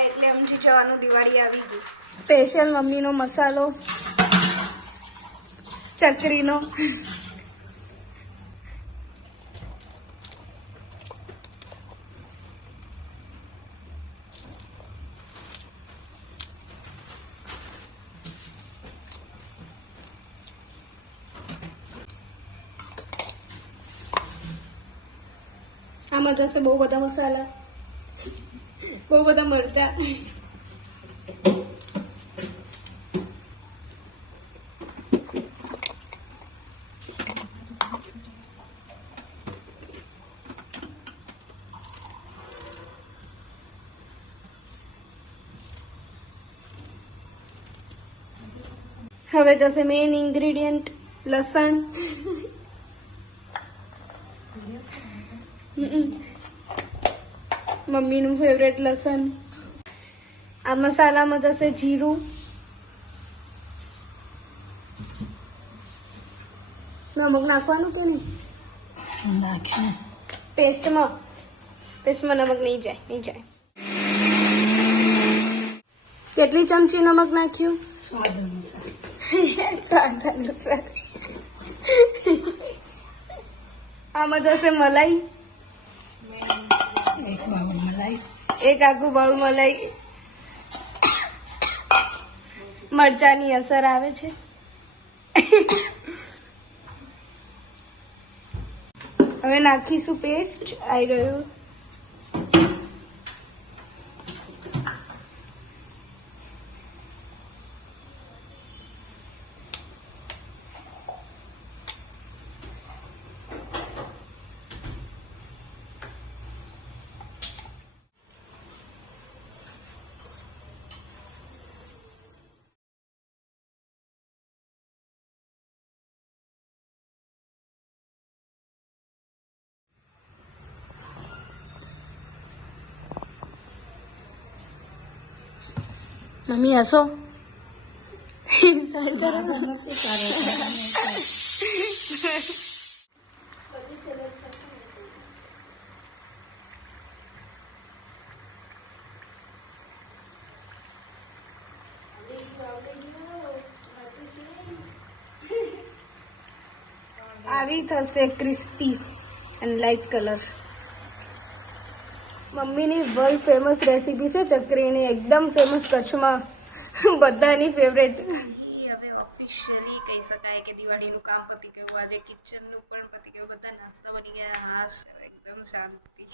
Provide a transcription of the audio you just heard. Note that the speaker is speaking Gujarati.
થાય એટલે સમજી જવાનું દિવાળી આવી ગઈ. સ્પેશિયલ મમ્મીનો મસાલો ચકરીનો. આમાં જશે બહુ બધા મસાલા, બહુ બધા મરચા. હવે જશે મેઇન ઇન્ગ્રેડિયન્ટ લસણ. મમ્મીનું ફેવરેટ લસણ. આ મસાલામાં જશે જીરું, નમક નાખવાનું કે નહીં? નાખ્યું. પેસ્ટમાં નમક નહીં જાય. કેટલી ચમચી નમક નાખ્યું? સ્વાદ અનુસાર. સ્વાદ અનુસાર. આમાં જશે મલાઈ, એક બાઉલ મલાઈ. એક આખું બાઉલ મલાઈ. મરચાની અસર આવે છે. હવે નાખીશું પેસ્ટ. આવી રહ્યું. મમ્મી હસો. આવી થશે ક્રિસ્પી એન્ડ લાઇટ કલર. મમ્મીની વર્લ્ડ ફેમસ રેસીપી છે ચકરીની, એકદમ ફેમસ કચ્છમાં, બધાની ફેવરેટ. હવે ઓફિશિયલી કહી શકાય કે દિવાળીનું કામ પતી ગયું. આજે કિચનનું પણ પતી ગયું, બધા નાસ્તા બની ગયા. હાશ, એકદમ શાંતિ.